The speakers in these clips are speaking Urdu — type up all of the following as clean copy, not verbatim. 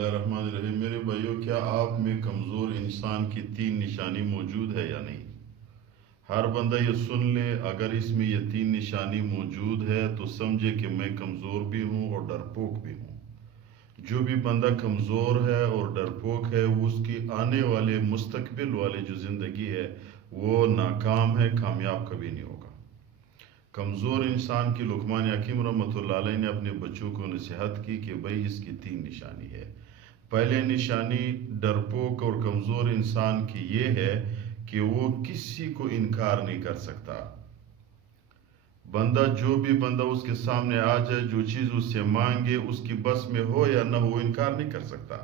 اللہ الرحمن الرحیم۔ میرے بھائیوں، کیا آپ میں کمزور انسان کی 3 نشانی موجود ہے یا نہیں؟ ہر بندہ یہ سن لے، اگر اس میں یہ 3 نشانی موجود ہے تو سمجھے کہ میں کمزور بھی ہوں اور ڈرپوک بھی ہوں۔ جو بھی بندہ کمزور ہے اور ڈرپوک ہے، وہ اس کی آنے والے مستقبل والے جو زندگی ہے وہ ناکام ہے، کامیاب کبھی نہیں ہوگا۔ کمزور انسان کی لقمان حکیم رحمۃ اللہ علیہ نے اپنے بچوں کو نصیحت کی کہ بھائی اس کی 3 نشانی ہے۔ پہلے نشانی ڈرپوک اور کمزور انسان کی یہ ہے کہ وہ کسی کو انکار نہیں کر سکتا۔ بندہ جو بھی بندہ اس کے سامنے آ جائے، جو چیز اس سے مانگے، اس کی بس میں ہو یا نہ ہو، انکار نہیں کر سکتا۔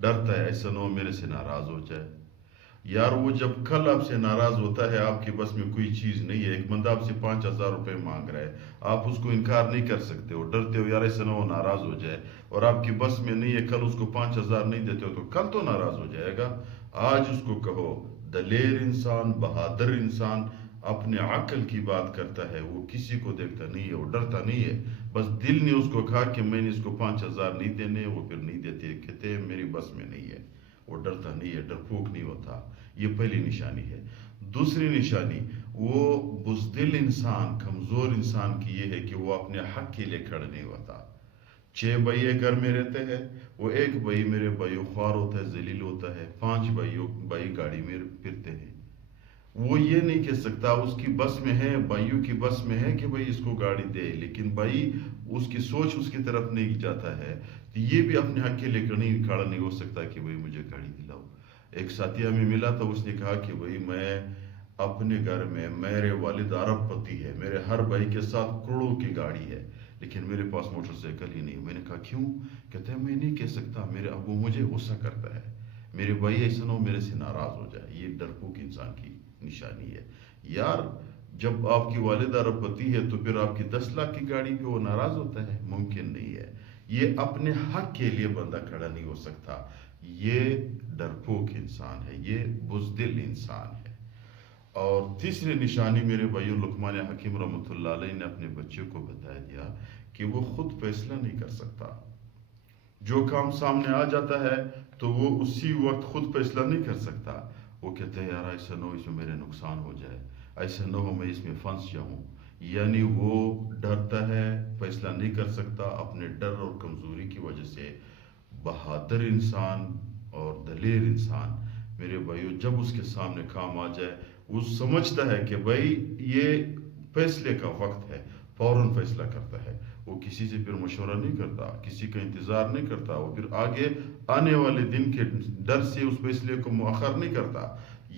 ڈرتا ہے ایسا نہ ہو میرے سے ناراض ہو جائے۔ یار وہ جب کل آپ سے ناراض ہوتا ہے، آپ کے بس میں کوئی چیز نہیں ہے، ایک بندہ آپ سے 5,000 روپے مانگ رہا ہے، آپ اس کو انکار نہیں کر سکتے ہو، ڈرتے ہو یار ایسا نہ ہو ناراض ہو جائے، اور آپ کی بس میں نہیں ہے، کل اس کو 5,000 نہیں دیتے ہو تو کل تو ناراض ہو جائے گا۔ آج اس کو کہو، دلیر انسان، بہادر انسان اپنے عقل کی بات کرتا ہے، وہ کسی کو دیکھتا نہیں ہے، وہ ڈرتا نہیں ہے۔ بس دل نے اس کو کہا کہ میں نے اس کو 5,000 نہیں دینے، وہ پھر نہیں دیتے، کہتے ہیں میری بس میں نہیں ہے۔ وہ ڈرتا نہیں ہے، ڈرپوک نہیں ہوتا۔ یہ پہلی نشانی ہے۔ دوسری نشانی، وہ بزدل انسان، کمزور انسان کی یہ ہے کہ وہ اپنے حق کے لیے کھڑا نہیں ہوتا۔ 6 بھائی گھر میں رہتے ہیں، وہ ایک بھائی میرے بھائیوں خوار ہوتا ہے، ذلیل ہوتا ہے، 5 بھائی گاڑی میں پھرتے ہیں۔ وہ یہ نہیں کہہ سکتا، اس کی بس میں ہے، بھائیوں کی بس میں ہے کہ بھائی اس کو گاڑی دے، لیکن بھائی اس کی سوچ اس کی طرف نہیں جاتا ہے، تو یہ بھی اپنے حق کے لیے کھڑا نہیں ہو سکتا کہ بھائی مجھے گاڑی دلاؤ۔ ایک ساتھی ہمیں ملا تھا، اس نے کہا کہ بھائی میں اپنے گھر میں، میرے والد ارب پتی ہے، میرے ہر بھائی کے ساتھ کروڑوں کی گاڑی ہے، لیکن میرے پاس موٹر سائیکل ہی نہیں۔ میں نے کہا کیوں؟ کہتے ہیں میں نہیں کہہ سکتا، میرے ابو مجھے غصہ کرتا ہے، میرے بھائی ایسا نہ ہو میرے سے ناراض ہو جائے۔ یہ ڈرپوک انسان کی نشانی ہے۔ یار جب آپ کی والدہ ارب پتی ہے تو پھر آپ کی 10 لاکھ کی گاڑی پہ وہ ناراض ہوتا ہے؟ ممکن نہیں ہے۔ یہ اپنے حق کے لیے بندہ کھڑا نہیں ہو سکتا، یہ ڈرپوک انسان ہے، یہ بزدل انسان ہے۔ اور تیسری نشانی میرے بھائیوں، لقمان حکیم رحمۃ اللہ علیہ نے اپنے بچوں کو بتا دیا کہ وہ خود فیصلہ نہیں کر سکتا۔ جو کام سامنے آ جاتا ہے تو وہ اسی وقت خود فیصلہ نہیں کر سکتا۔ وہ کہتے ہیں یار ایسا نہ ہو اس میں میرے نقصان ہو جائے، ایسا نہ ہو میں اس میں پھنس جاؤں۔ یعنی وہ ڈرتا ہے، فیصلہ نہیں کر سکتا اپنے ڈر اور کمزوری کی وجہ سے۔ بہادر انسان اور دلیر انسان میرے بھائیوں، جب اس کے سامنے کام آ جائے، وہ سمجھتا ہے کہ بھائی یہ فیصلے کا وقت ہے، فوراً فیصلہ کرتا ہے۔ وہ کسی سے پھر مشورہ نہیں کرتا، کسی کا انتظار نہیں کرتا، وہ پھر آگے آنے والے دن کے ڈر سے اس فیصلے کو مؤخر نہیں کرتا۔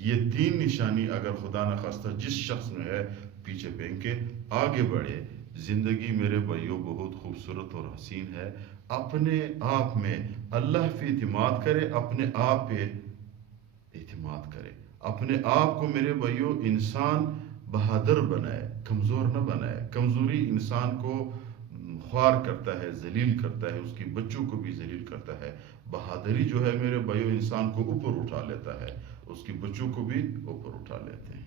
یہ 3 نشانی اگر خدا نخواستہ جس شخص میں ہے، پیچھے پھینک کے آگے بڑھے۔ زندگی میرے بھائیوں بہت خوبصورت اور حسین ہے۔ اپنے آپ میں اللہ پہ اعتماد کرے، اپنے آپ پہ اعتماد کرے، اپنے آپ کو میرے بھائیوں انسان بہادر بنائے، کمزور نہ بنائے۔ کمزوری انسان کو خوار کرتا ہے، ذلیل کرتا ہے، اس کی بچوں کو بھی ذلیل کرتا ہے۔ بہادری جو ہے میرے بھائیوں انسان کو اوپر اٹھا لیتا ہے، اس کی بچوں کو بھی اوپر اٹھا لیتے ہیں۔